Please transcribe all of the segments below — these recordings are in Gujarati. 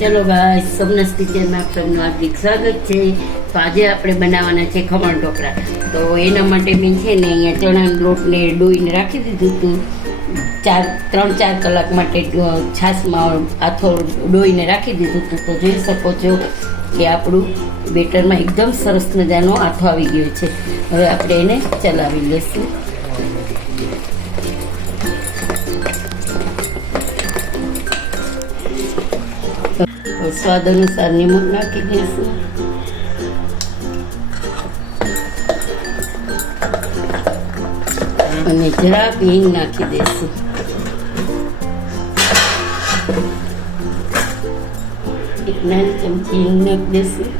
ચલો ગાઈસ, સોમનાથ કિચનમાં આપ સૌનું હાર્દિક સ્વાગત છે. તો આજે આપણે બનાવવાના છે ખમણ ઢોકળા. તો એના માટે મેં છે ને અહીંયા ચણાનો લોટને ડોઈને રાખી દીધું હતું. 3-4 કલાક માટે છાશમાં આથો ડોઈને રાખી દીધું હતું. તો જોઈ શકો છો કે આપણું બેટરમાં એકદમ સરસ મજાનો આથો આવી ગયો છે. હવે આપણે એને ચલાવી લઈશું. સ્વાદ અનુસાર નિમક નાખી દઈશું. અને જરાક હિંગ નાખી દઈશું. એક નાની ચમચી હિંગ નાખી દઈશું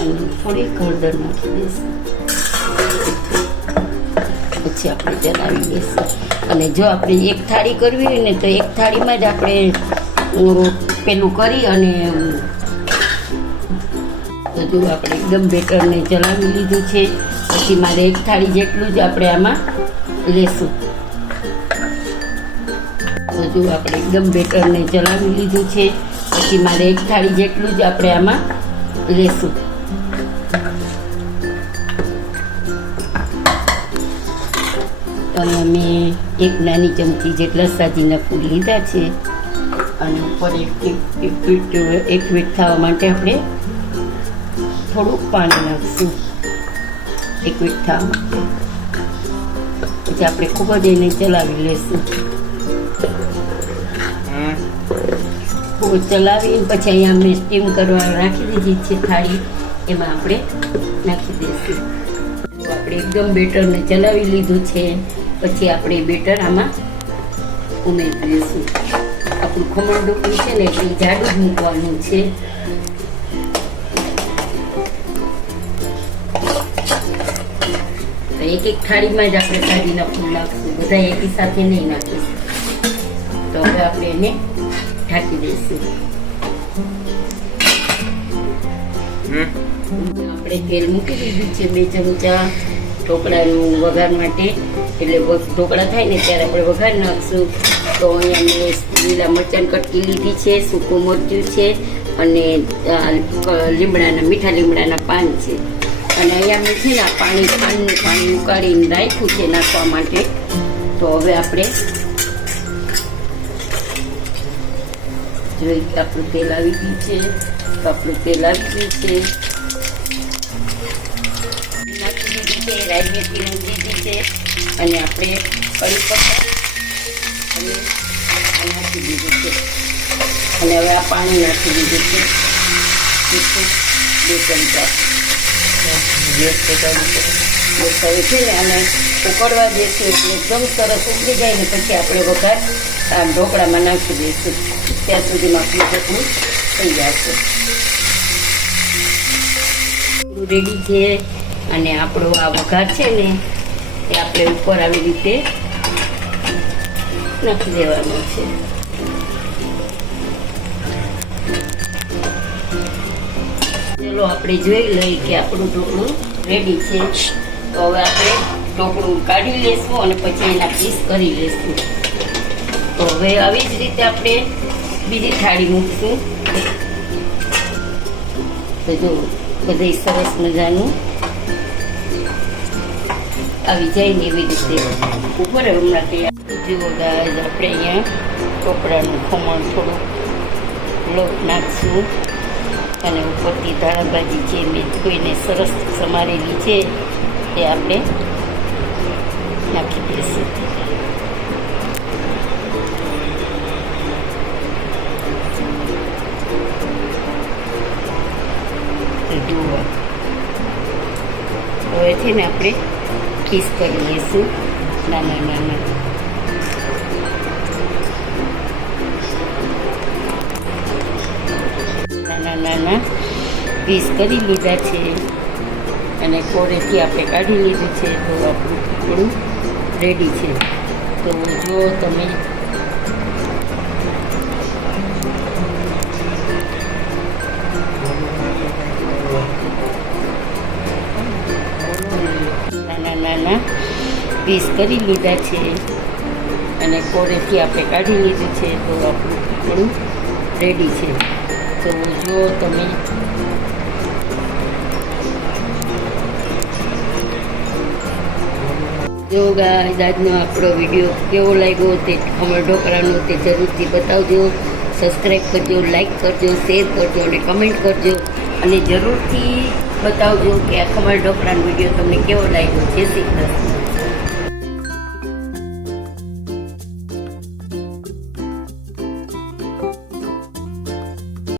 અને થોડી હળદર નાખી દઈશું. પછી આપણે ચલાવી દઈશું. અને જો આપણે એક થાળી કરવી હોય ને તો એક થાળીમાં જ આપણે પેલું કરી અને હજુ આપણે એકદમ બેટરને ચલાવી લીધું છે. પછી મારે એક થાળી જેટલું જ આપણે આમાં લેશું. હજુ આપણે એકદમ બેટરને ચલાવી લીધું છે. પછી મારે એક થાળી જેટલું જ આપણે આમાં લેશું. અને મેં એક નાની ચમચી જેટલા સાજીના ફૂલ લીધા છે. અને ઉપર એક ફીટ થવા માટે આપણે થોડુંક પાણી નાખશું. એક ફીટ થવા માટે પછી આપણે ખૂબ જ એને ચલાવી લઈશું. ખૂબ જ ચલાવીને પછી અહીંયા મેં સ્ટીમ કરવા રાખી દીધી છે થાળી, એમાં આપણે નાખી દઈશું. આપણે એકદમ બેટરને ચલાવી લીધું છે. પછી આપણે બેટર આમાં ઉમેરી દઈશું. આપણું ખમણ ઢોકળું છે ને એટલે જાડું જ મૂકવાનું છે. એક થાળીમાં જ આપણે કાઢીને ફૂલ નાખશું, બધા એકી સાથે નહીં નાખીશું. તો હવે આપણે એને ઢાંકી દઈશું. આપણે તેલ મૂકી દીધું છે 2 ચમચા ઢોકળાનું વઘાર માટે. એટલે ઢોકળા થાય ને ત્યારે આપણે વઘાર નાખશું. તો અહીંયા મેં લીલા મરચાં કટકી લીધી છે, સૂકું મરચું છે અને મીઠા લીમડાના પાન છે. અને અહીંયા મેં છે ને ખાંડનું પાણી ઉકાળીને રાખ્યું છે નાખવા માટે. તો હવે આપણે જોઈ કે આપણું તેલ આવી ગયું છે. નાખી દીધું છે, રાઈ મેથી દીધી છે અને આપણે કઢી પત્તા નાખી દીધું છે. અને હવે આ પાણી નાખી દીધું છે 2 ચમચા. હવે છે ને અને ઉકળવા દેશું એટલે એકદમ સરસ ઉકળી જાય ને પછી આપણે વઘાર આ ઢોકળામાં નાખી દઈશું. ત્યાં સુધીમાં આપણું ઢોકળું થઈ જશે. રેડી છે. અને આપણો આ વઘાર છે ને એ આપણે ઉપર આવી રીતે નાખી દેવાનો છે. ચલો આપણે જોઈ લઈએ કે આપણું ઢોકળું રેડી છે. તો હવે આપણે ઢોકળું કાઢી લેશું અને પછી એના પીસ કરી લેશું. તો હવે આવી જ રીતે આપણે બીજી થાળી મૂકશું. તો જો બધે સરસ મજાનું આવી જાય ને એવી રીતે ઉપર હમણાં તૈયાર. જુઓ ગાઈસ, આપણે અહીંયા ઢોકળાનું ખમણ થોડું લોટ નાખશું અને ઉપરથી ધાણાભાજી જે મેં ધોઈને સરસ સમારેલી છે એ આપણે નાખી દઈશું. જુઓ હવે છે ને આપણે પીસ કરી લઈશું નાના નાના. નાના પીસ કરી લીધા છે અને કોરેથી આપણે કાઢી લીધું છે. તો આપણું થોડું રેડી છે. તો જો તમે નાના પીસ કરી લીધા છે અને કોરેથી આપણે કાઢી લીધું છે. તો આપણું થોડું રેડી છે. તો જો તમે જો ગાઈસ આજનો આપણો વિડીયો કેવો લાગ્યો તે ખમણ ઢોકળાનો તે જરૂરથી બતાવજો. સબસ્ક્રાઈબ કરજો, લાઈક કરજો, શેર કરજો અને કમેન્ટ કરજો. અને જરૂરથી બતાવજો કે આ ખમણ ઢોકળાનો વિડીયો તમને કેવો લાગ્યો. જય શ્રી કૃષ્ણ.